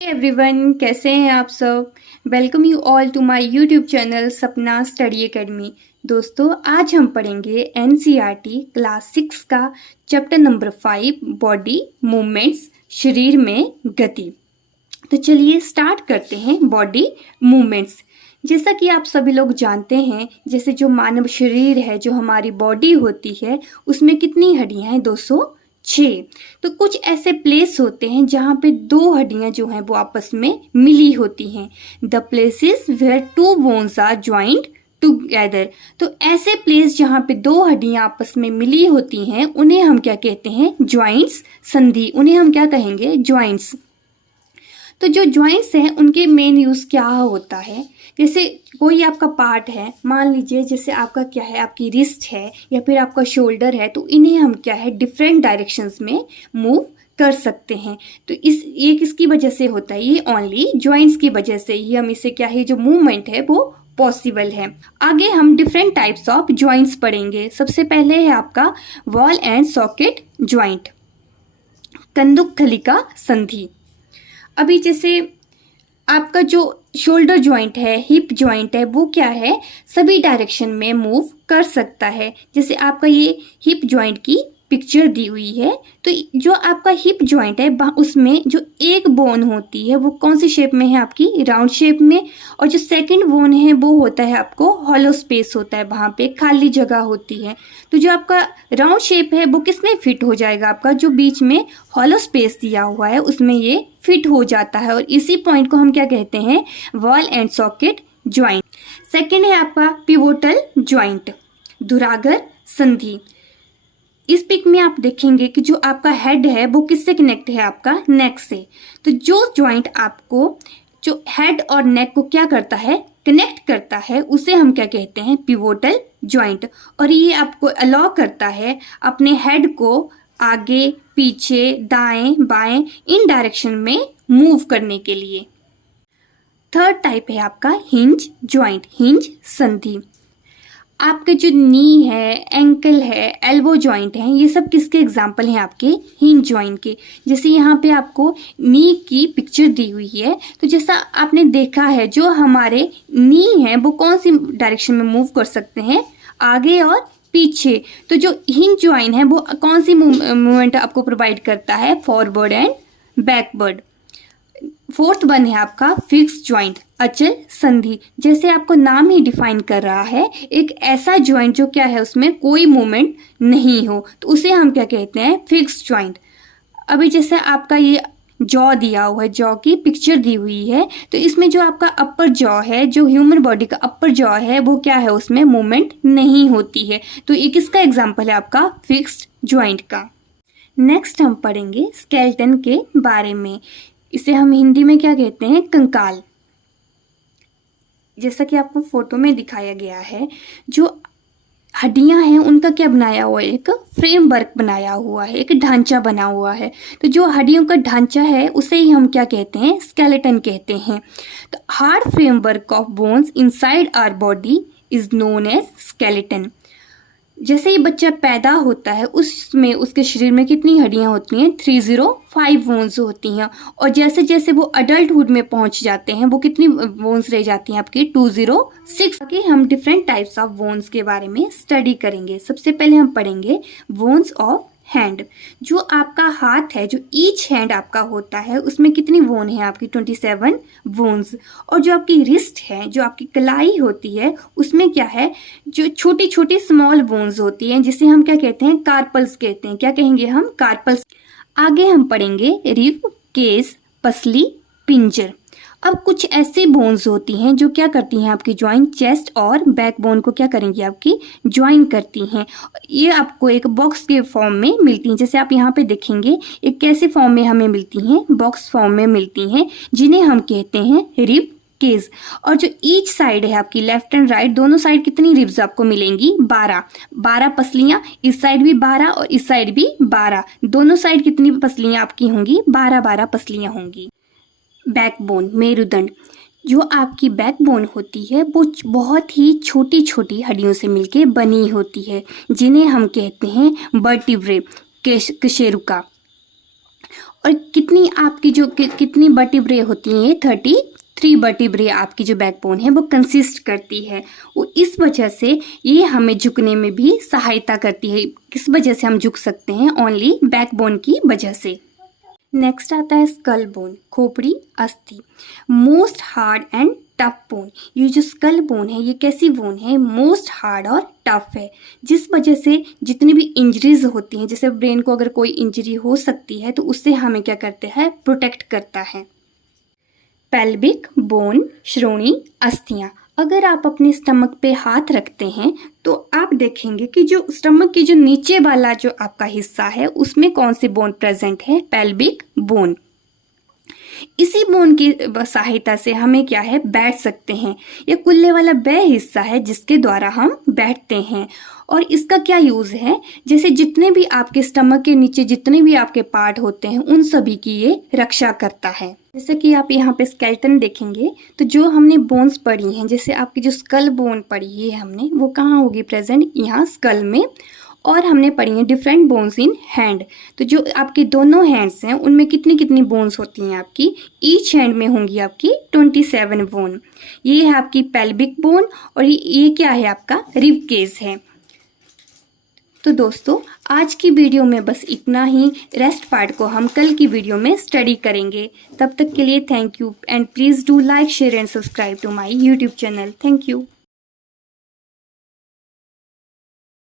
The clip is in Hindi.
एवरीवन, कैसे हैं आप सब। Welcome you all to my YouTube channel Sapna study academy. दोस्तों, आज हम पढ़ेंगे एनसीईआरटी क्लास 6 का चैप्टर नंबर 5 बॉडी मूवमेंट्स, शरीर में गति। तो चलिए स्टार्ट करते हैं बॉडी मूवमेंट्स। जैसा कि आप सभी लोग जानते हैं, जैसे जो मानव शरीर है, जो हमारी बॉडी होती है, उसमें कितनी हड्डियां हैं? 206। तो कुछ ऐसे प्लेस होते हैं जहाँ पे दो हड्डियां जो हैं वो आपस में मिली होती हैं। The places where two bones are joint together. तो ऐसे प्लेस जहाँ पे दो हड्डियां आपस में मिली होती हैं, उन्हें हम क्या कहते हैं? ज्वाइंट्स, संधि। उन्हें हम क्या कहेंगे? ज्वाइंट्स। तो जो ज्वाइंट्स हैं उनके मेन यूज़ क्या होता है? जैसे कोई आपका पार्ट है, मान लीजिए जैसे आपका क्या है, आपकी रिस्ट है या फिर आपका शोल्डर है, तो इन्हें हम क्या है, डिफरेंट डायरेक्शंस में मूव कर सकते हैं। तो ये किसकी वजह से होता है? ये ओनली ज्वाइंट्स की वजह से ही हम इसे क्या है, जो मूवमेंट है वो पॉसिबल है। आगे हम डिफरेंट टाइप्स ऑफ ज्वाइंट्स पढ़ेंगे। सबसे पहले है आपका वॉल एंड सॉकेट ज्वाइंट, कंदुक थलिका संधि। अभी जैसे आपका जो शोल्डर जॉइंट है, हिप जॉइंट है, वो क्या है, सभी डायरेक्शन में मूव कर सकता है। जैसे आपका ये हिप जॉइंट की पिक्चर दी हुई है, तो जो आपका हिप जॉइंट है उसमें जो एक बोन होती है वो कौन सी शेप में है? आपकी राउंड शेप में। और जो सेकंड बोन है वो होता है आपको हॉलो स्पेस होता है, वहाँ पे खाली जगह होती है। तो जो आपका राउंड शेप है वो किसमें फिट हो जाएगा? आपका जो बीच में हॉलो स्पेस दिया हुआ है उसमें ये फिट हो जाता है, और इसी पॉइंट को हम क्या कहते हैं? Wall and socket joint. Second है आपका पिवोटल ज्वाइंट, धुरागर संधि। इस पिक में आप देखेंगे कि जो आपका हेड है वो किससे कनेक्ट है? आपका नेक से। तो जो ज्वाइंट आपको जो हेड और नेक को क्या करता है? कनेक्ट करता है, उसे हम क्या कहते हैं? Pivotal joint. और ये आपको अलाउ करता है अपने हेड को आगे, पीछे, दाएं, बाएं, इन डायरेक्शन में मूव करने के लिए। थर्ड टाइप है आपका हिंज ज्वाइंट, हिंज संधि। आपके जो नी है, एंकल है, एल्बो जॉइंट है, ये सब किसके एग्जाम्पल हैं? आपके हिंज जॉइंट के। जैसे यहाँ पे आपको नी की पिक्चर दी हुई है, तो जैसा आपने देखा है जो हमारे नी है वो कौन सी डायरेक्शन में मूव कर सकते हैं? आगे और पीछे। तो जो हिंज जॉइंट है वो कौन सी मूवमेंट आपको प्रोवाइड करता है? Forward and backward. Fourth one है आपका फिक्स ज्वाइंट, अचल संधि। जैसे आपको नाम ही डिफाइन कर रहा है, एक ऐसा ज्वाइंट जो क्या है, उसमें कोई मूवमेंट नहीं हो, तो उसे हम क्या कहते हैं? Fix joint. अभी जैसे आपका ये जॉ दिया हुआ है, जॉ की पिक्चर दी हुई है, तो इसमें जो आपका अपर जॉ है, जो ह्यूमन बॉडी का अपर जॉ है, वो क्या है, उसमें मूवमेंट नहीं होती है। तो ये किसका एग्जाम्पल है? आपका फिक्स्ड ज्वाइंट का। नेक्स्ट हम पढ़ेंगे स्केलेटन के बारे में। इसे हम हिंदी में क्या कहते हैं? कंकाल। जैसा कि आपको फोटो में दिखाया गया है, जो हड्डियां हैं उनका क्या बनाया हुआ है? एक फ्रेमवर्क बनाया हुआ है, एक ढांचा बना हुआ है। तो जो हड्डियों का ढांचा है उसे ही हम क्या कहते हैं? स्केलेटन कहते हैं। तो hard framework of bones inside our body is known as skeleton. जैसे ही बच्चा पैदा होता है उसमें उसके शरीर में कितनी हड्डियां होती हैं? 305 बोन्स होती हैं। और जैसे जैसे वो अडल्टहुड में पहुंच जाते हैं, वो कितनी बोन्स रह जाती हैं? आपकी 206। आगे हम डिफरेंट टाइप्स ऑफ बोन्स के बारे में स्टडी करेंगे। सबसे पहले हम पढ़ेंगे बोन्स ऑफ हैंड। जो आपका हाथ है, जो ईच हैंड आपका होता है, उसमें कितनी बोन है? आपकी 27 बोन्स। और जो आपकी रिस्ट है, जो आपकी कलाई होती है, उसमें क्या है? जो छोटी छोटी स्मॉल बोन्स होती हैं, जिसे हम क्या कहते हैं? कार्पल्स कहते हैं। क्या कहेंगे हम? कार्पल्स। आगे हम पढ़ेंगे रिब केस, पसली, पिंजर। अब कुछ ऐसी बोन्स होती हैं जो क्या करती हैं? आपकी ज्वाइंट चेस्ट और बैक बोन को क्या करेंगी? आपकी ज्वाइन करती हैं। ये आपको एक बॉक्स के फॉर्म में मिलती हैं। जैसे आप यहाँ पे देखेंगे, एक कैसे फॉर्म में हमें मिलती हैं? बॉक्स फॉर्म में मिलती हैं, जिन्हें हम कहते हैं रिब केज। और जो ईच साइड है आपकी, लेफ्ट एंड राइट, दोनों साइड कितनी रिब्स आपको मिलेंगी? 12 पसलियां। इस साइड भी 12 और इस साइड भी 12। दोनों साइड कितनी पसलियां आपकी होंगी? 12 पसलियां होंगी। बैकबोन, मेरुदंड। जो आपकी बैकबोन होती है वो बहुत ही छोटी छोटी हड्डियों से मिलके बनी होती है, जिन्हें हम कहते हैं वर्टिब्रे, कशेरुका। और कितनी आपकी जो कितनी वर्टिब्रे होती हैं, 33 वर्टिब्रे आपकी जो बैकबोन है वो कंसिस्ट करती है। वो इस वजह से ये हमें झुकने में भी सहायता करती है। किस वजह से हम झुक सकते हैं? ओनली बैकबोन की वजह से। नेक्स्ट आता है स्कल बोन, खोपड़ी अस्थि, most hard and tough bone. ये जो स्कल बोन है ये कैसी बोन है? मोस्ट हार्ड और टफ है, जिस वजह से जितनी भी इंजरीज होती हैं, जैसे ब्रेन को अगर कोई इंजरी हो सकती है तो उससे हमें क्या करते हैं? प्रोटेक्ट करता है। पेल्विक बोन, श्रोणी अस्थियां। अगर आप अपने स्टमक पे हाथ रखते हैं तो आप देखेंगे कि जो स्टमक की जो नीचे वाला जो आपका हिस्सा है उसमें कौन सी बोन प्रेजेंट है? Pelvic bone. इसी बोन की सहायता से हमें क्या है? बैठ सकते हैं। ये कुल्ले वाला वह हिस्सा है जिसके द्वारा हम बैठते हैं। और इसका क्या यूज़ है? जैसे जितने भी आपके स्टमक के नीचे जितने भी आपके पार्ट होते हैं उन सभी की ये रक्षा करता है। जैसे कि आप यहाँ पे स्केलेटन देखेंगे तो जो हमने बोन्स पढ़ी हैं, जैसे आपकी जो स्कल बोन पढ़ी है हमने, वो कहाँ होगी प्रेजेंट? यहाँ स्कल में। और हमने पढ़ी है डिफरेंट बोन्स इन हैंड। तो जो आपके दोनों हैंड्स हैं उनमें कितनी कितनी बोन्स होती हैं आपकी? ईच हैंड में होंगी आपकी 27 बोन। ये है आपकी पेल्विक बोन और ये क्या है? आपका रिब केज है। तो दोस्तों आज की वीडियो में बस इतना ही। रेस्ट पार्ट को हम कल की वीडियो में स्टडी करेंगे। तब तक के लिए thank you and please do like, share and subscribe to my YouTube channel. Thank you.